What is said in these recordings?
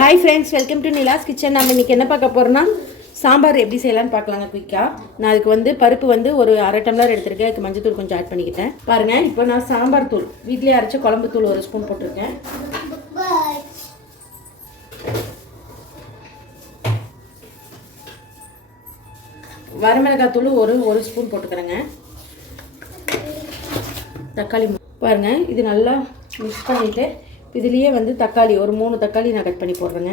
Hi friends, welcome to Nila's kitchen. நம்ம இன்றைக்கி என்ன பார்க்க போகிறோன்னா சாம்பார் எப்படி செய்யலான்னு பார்க்கலாங்க குயிக்காக. நான் அதுக்கு பருப்பு ஒரு அரை டம்ளர் எடுத்துருக்கேன். அதுக்கு மஞ்சள் தூள் கொஞ்சம் ஆட் பண்ணிக்கிட்டேன். பாருங்கள், இப்போ நான் சாம்பார் தூள் வீட்லேயே அரைச்ச குழம்பு தூள் 1 ஸ்பூன் போட்டிருக்கேன். வரமிளகாய் தூள் ஒரு ஸ்பூன் போட்டுக்கிறேங்க. தக்காளி பாருங்கள், இது நல்லா மிக்ஸ் பண்ணிவிட்டு இதுலேயே தக்காளி ஒரு 3 தக்காளி நான் கட் பண்ணி போடுறேங்க.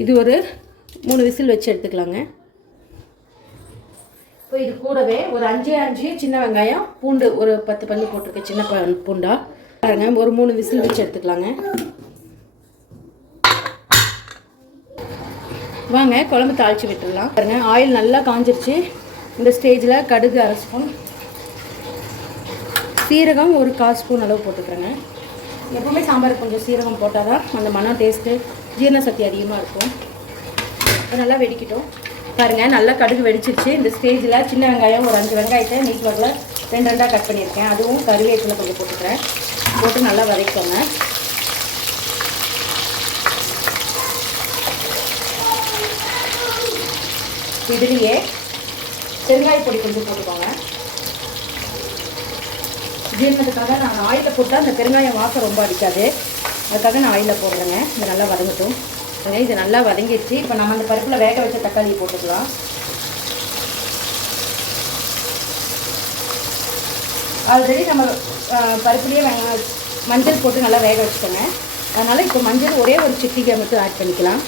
இது ஒரு 3 விசில் வச்சு எடுத்துக்கலாங்க. இப்போ இது கூடவே ஒரு 5 சின்ன வெங்காயம், பூண்டு ஒரு 10 பல்லு போட்டிருக்கேன், சின்ன பூண்டா. பாருங்க, ஒரு 3 விசில் வச்சு எடுத்துக்கலாங்க. வாங்க குழம்பு தாளித்து விட்டுடலாம். பாருங்க, ஆயில் நல்லா காஞ்சிருச்சு. இந்த ஸ்டேஜில் கடுகு 1/2 ஸ்பூன், சீரகம் ஒரு 1/4 ஸ்பூன் அளவு போட்டுக்கிறேங்க. எப்பவுமே சாம்பாருக்கு கொஞ்சம் சீரகம் போட்டால் தான் அந்த மனம் டேஸ்ட்டு, ஜீரண சக்தி அதிகமாக இருக்கும். நல்லா வெடிக்கட்டும். பாருங்கள், நல்லா கடுகு வெடிச்சிருச்சு. இந்த ஸ்டேஜில் சின்ன வெங்காயம் ஒரு 5 வெங்காயத்தை நீட் வாக்கில் 2 கட் பண்ணியிருக்கேன். அதுவும் கருவேப்பிலை கொஞ்சம் போட்டுக்கிறேன். போட்டு நல்லா வதக்கிக்கோங்க. இதுலேயே பெருங்காய பொடி கொஞ்சம் போட்டுக்கோங்க. ஜீரணத்துக்காக நான் ஆயிலில் போட்டால் அந்த பெருங்காயம் வாசம் ரொம்ப அடிக்காது, அதுக்காக நான் ஆயிலில் போடுறேங்க. இது நல்லா வதங்கட்டும். இது நல்லா வதங்கிடுச்சு. இப்போ நம்ம அந்த பருப்பில் வேக வச்ச தக்காளியை போட்டுக்கலாம். ஆல்ரெடி நம்ம பருப்புலேயே மஞ்சள் போட்டு நல்லா வேக வச்சுக்கோங்க. அதனால் இப்போ மஞ்சள் ஒரே ஒரு சிட்டிகை மட்டும் ஆட் பண்ணிக்கலாம்.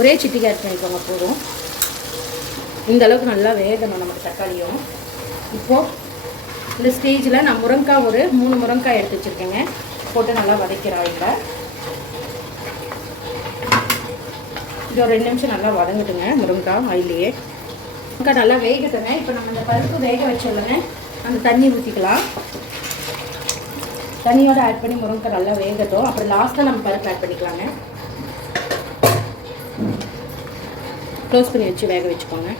ஒரே சிட்டிகை ஆட் பண்ணிக்கோங்க போதும். இந்த அளவுக்கு நல்லா வேகணும் நமக்கு தக்காளியும். இப்போது இந்த ஸ்டேஜில் நான் முருங்காய் ஒரு 3 முருங்காய் எடுத்து வச்சுருக்கேங்க. போட்டு நல்லா வதக்கிறேன் ஆயிலில். இது ஒரு 2 நிமிஷம் நல்லா வதங்கட்டுங்க. முருங்காய் ஆயிலையே முருங்காய் நல்லா வேகட்டுங்க. இப்போ நம்ம இந்த பருப்பு வேக வச்சோடனே அந்த தண்ணி ஊற்றிக்கலாம். தண்ணியோடு ஆட் பண்ணி முருங்காய் நல்லா வேகட்டும். அப்புறம் லாஸ்ட்டாக நம்ம பருப்பு ஆட் பண்ணிக்கலாங்க. க்ளோஸ் பண்ணி வச்சு வேக வச்சுக்கோங்க.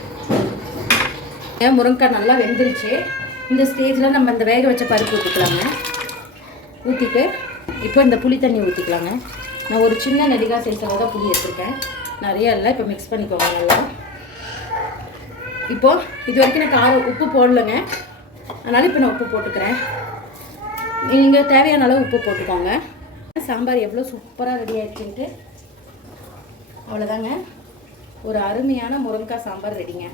முருங்காய் நல்லா வெந்துருச்சு. இந்த ஸ்டேஜில் நம்ம இந்த வேக வச்ச பருப்பு ஊற்றிக்கலாங்க. ஊற்றிட்டு இப்போ இந்த புளி தண்ணி ஊற்றிக்கலாங்க. நான் ஒரு சின்ன நெல்லிக்காய் சைஸில் தான் புளி எடுத்துருக்கேன், நிறைய இல்லை. இப்போ மிக்ஸ் பண்ணிக்கோங்க நல்லா. இப்போது இது வரைக்கும் நான் உப்பு போடலைங்க, அதனால் இப்போ நான் உப்பு போட்டுக்கிறேன். நீங்கள் தேவையான அளவு உப்பு போட்டுக்கோங்க. சாம்பார் எவ்வளோ சூப்பராக ரெடி ஆகிடுச்சுன்ட்டு. அவ்வளோதாங்க, ஒரு அருமையான முருங்காய் சாம்பார் ரெடிங்க.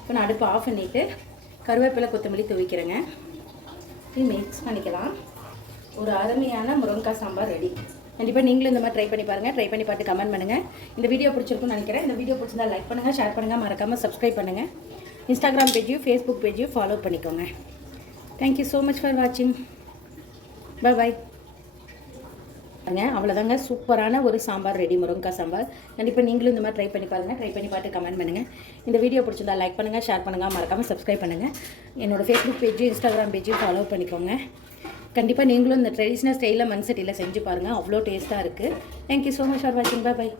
இப்போ நான் அடுப்பு ஆஃப் பண்ணிவிட்டு கருவேப்பிலை கொத்தமல்லி துவைக்கிறேங்க. இது மிக்ஸ் பண்ணிக்கலாம். ஒரு அருமையான முருங்காய் சாம்பார் ரெடி. கண்டிப்பாக நீங்களும் இந்த மாதிரி ட்ரை பண்ணி பாருங்கள். ட்ரை பண்ணி பார்த்து கமெண்ட் பண்ணுங்கள். இந்த வீடியோ பிடிச்சிருக்குன்னு நினைக்கிறேன். இந்த வீடியோ பிடிச்சிருந்தா லைக் பண்ணுங்கள், ஷேர் பண்ணுங்கள், மறக்காமல் சப்ஸ்கிரைப் பண்ணுங்கள். இன்ஸ்டாகிராம் பேஜையும் ஃபேஸ்புக் பேஜையும் ஃபாலோ பண்ணிக்கோங்க. தேங்க்யூ ஸோ மச் ஃபார் வாட்சிங். பாய். அவ்வளோதாங்க, சூப்பரான ஒரு சாம்பார் ரெடி, முருங்காய் சாம்பார். கண்டிப்பாக நீங்களும் இந்த மாதிரி ட்ரை பண்ணி பாருங்கள். ட்ரை பண்ணி பார்த்து கமெண்ட் பண்ணுங்கள். இந்த வீடியோ பிடிச்சிருந்தா லைக் பண்ணுங்கள், ஷேர் பண்ணுங்கள், மறக்காமல் சப்ஸ்கிரைப் பண்ணுங்கள். என்னோடய ஃபேஸ்புக் பேஜும் இன்ஸ்டாகிராம் பேஜையும் ஃபாலோ பண்ணிக்கோங்க. கண்டிப்பாக நீங்களும் இந்த ட்ரெடிஷ்னல் ஸ்டைலில் மண் சட்டியில் செஞ்சு பாருங்கள். அவ்வளோ டேஸ்ட்டாக இருக்குது. தேங்க்யூ ஸோ மச் ஃபார் வாட்சிங். பாய்.